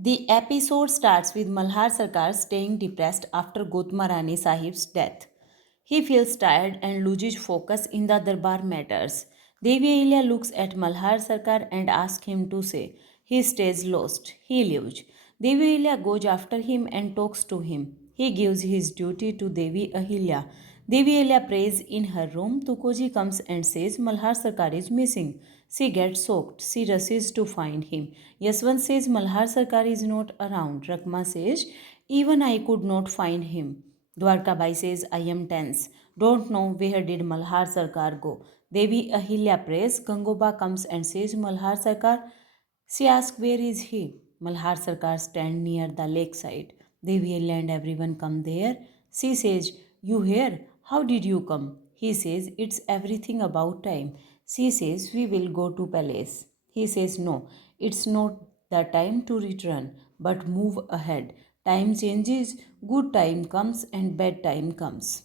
The episode starts with Malhar Sarkar staying depressed after Gotma Rani Sahib's death. He feels tired and loses focus in the Darbar matters. Devi Ahilya looks at Malhar Sarkar and asks him to say. He stays lost. He leaves. Devi Ahilya goes after him and talks to him. He gives his duty to Devi Ahilya. Devi Ahilya prays in her room. Tukoji comes and says Malhar Sarkar is missing. She gets shocked. She rushes to find him. Yaswant says Malhar Sarkar is not around. Rakma says, even I could not find him. Dwarkabai says, I am tense. Don't know where did Malhar Sarkar go. Devi Ahilya prays. Gangoba comes and says, Malhar Sarkar. She asks, where is he? Malhar Sarkar stand near the lakeside. Devi Ahilya and everyone come there. She says, you here? How did you come? He says, it's everything about time. She says, we will go to palace. He says, no, it's not the time to return, but move ahead. Time changes, good time comes and bad time comes.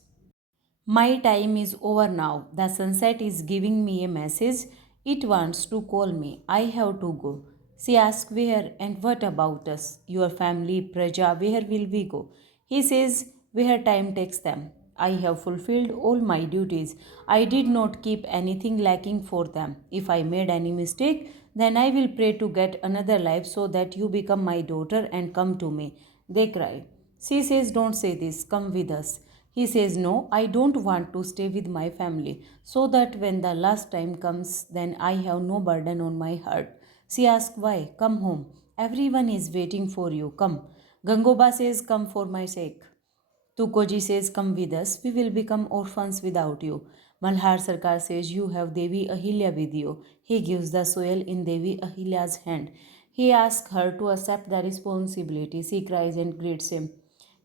My time is over now. The sunset is giving me a message. It wants to call me. I have to go. She asks where and what about us? Your family, Praja, where will we go? He says where time takes them. I have fulfilled all my duties. I did not keep anything lacking for them. If I made any mistake, then I will pray to get another life so that you become my daughter and come to me. They cry. She says, don't say this, come with us. He says, no, I don't want to stay with my family, so that when the last time comes, then I have no burden on my heart. She asks, why? Come home. Everyone is waiting for you. Come. Gangoba says, come for my sake. Tukoji says, come with us. We will become orphans without you. Malhar Sarkar says, you have Devi Ahilya with you. He gives the soil in Devi Ahilya's hand. He asks her to accept the responsibility. She cries and greets him.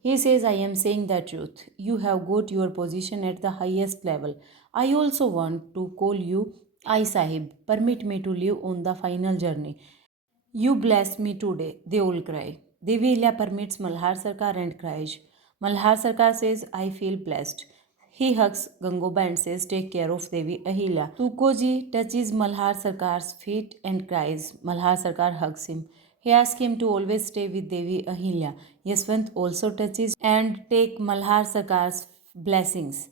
He says, I am saying the truth. You have got your position at the highest level. I also want to call you I Sahib. Permit me to live on the final journey. You bless me today, they all cry. Devi Ilya permits Malhar Sarkar and cries. Malhar Sarkar says, I feel blessed. He hugs Gangoba and says, take care of Devi Ahilya. Tukoji touches Malhar Sarkar's feet and cries. Malhar Sarkar hugs him. He asks him to always stay with Devi Ahilya. Yaswant also touches and take Malhar Sarkar's blessings.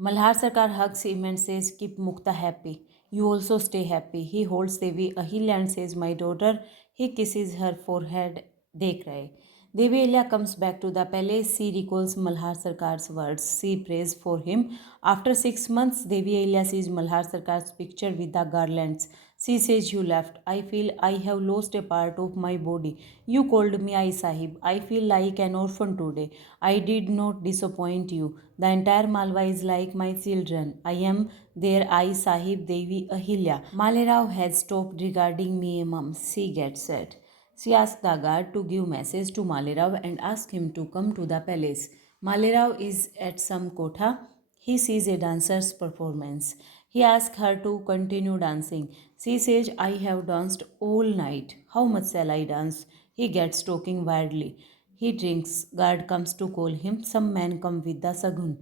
Malhar Sarkar hugs him and says, keep Mukta happy. You also stay happy. He holds Devi Ahilya and says, my daughter. He kisses her forehead. They cry. Devi Ahilya comes back to the palace. She recalls Malhar Sarkar's words. She prays for him. After 6 months, Devi Ahilya sees Malhar Sarkar's picture with the garlands. She says, you left. I feel I have lost a part of my body. You called me I Sahib. I feel like an orphan today. I did not disappoint you. The entire Malwa is like my children. I am their I Sahib Devi Ahilya. Malerao has stopped regarding me, mum. She gets sad. She asks the guard to give message to Malerao and ask him to come to the palace. Malerao is at some kotha. He sees a dancer's performance. He asks her to continue dancing. She says, I have danced all night. How much shall I dance? He gets talking wildly. He drinks. Guard comes to call him. Some men come with the sagun.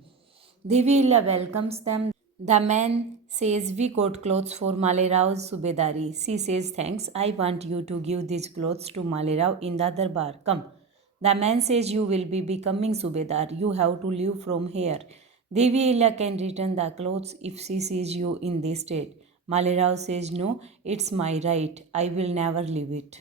Devila welcomes them. The man says, we got clothes for Malerao's Subedari. She says, thanks. I want you to give these clothes to Malerao in the darbar. Come. The man says, you will be becoming Subedar. You have to leave from here. Devi Illa can return the clothes if she sees you in this state. Malerao says, no, it's my right. I will never leave it.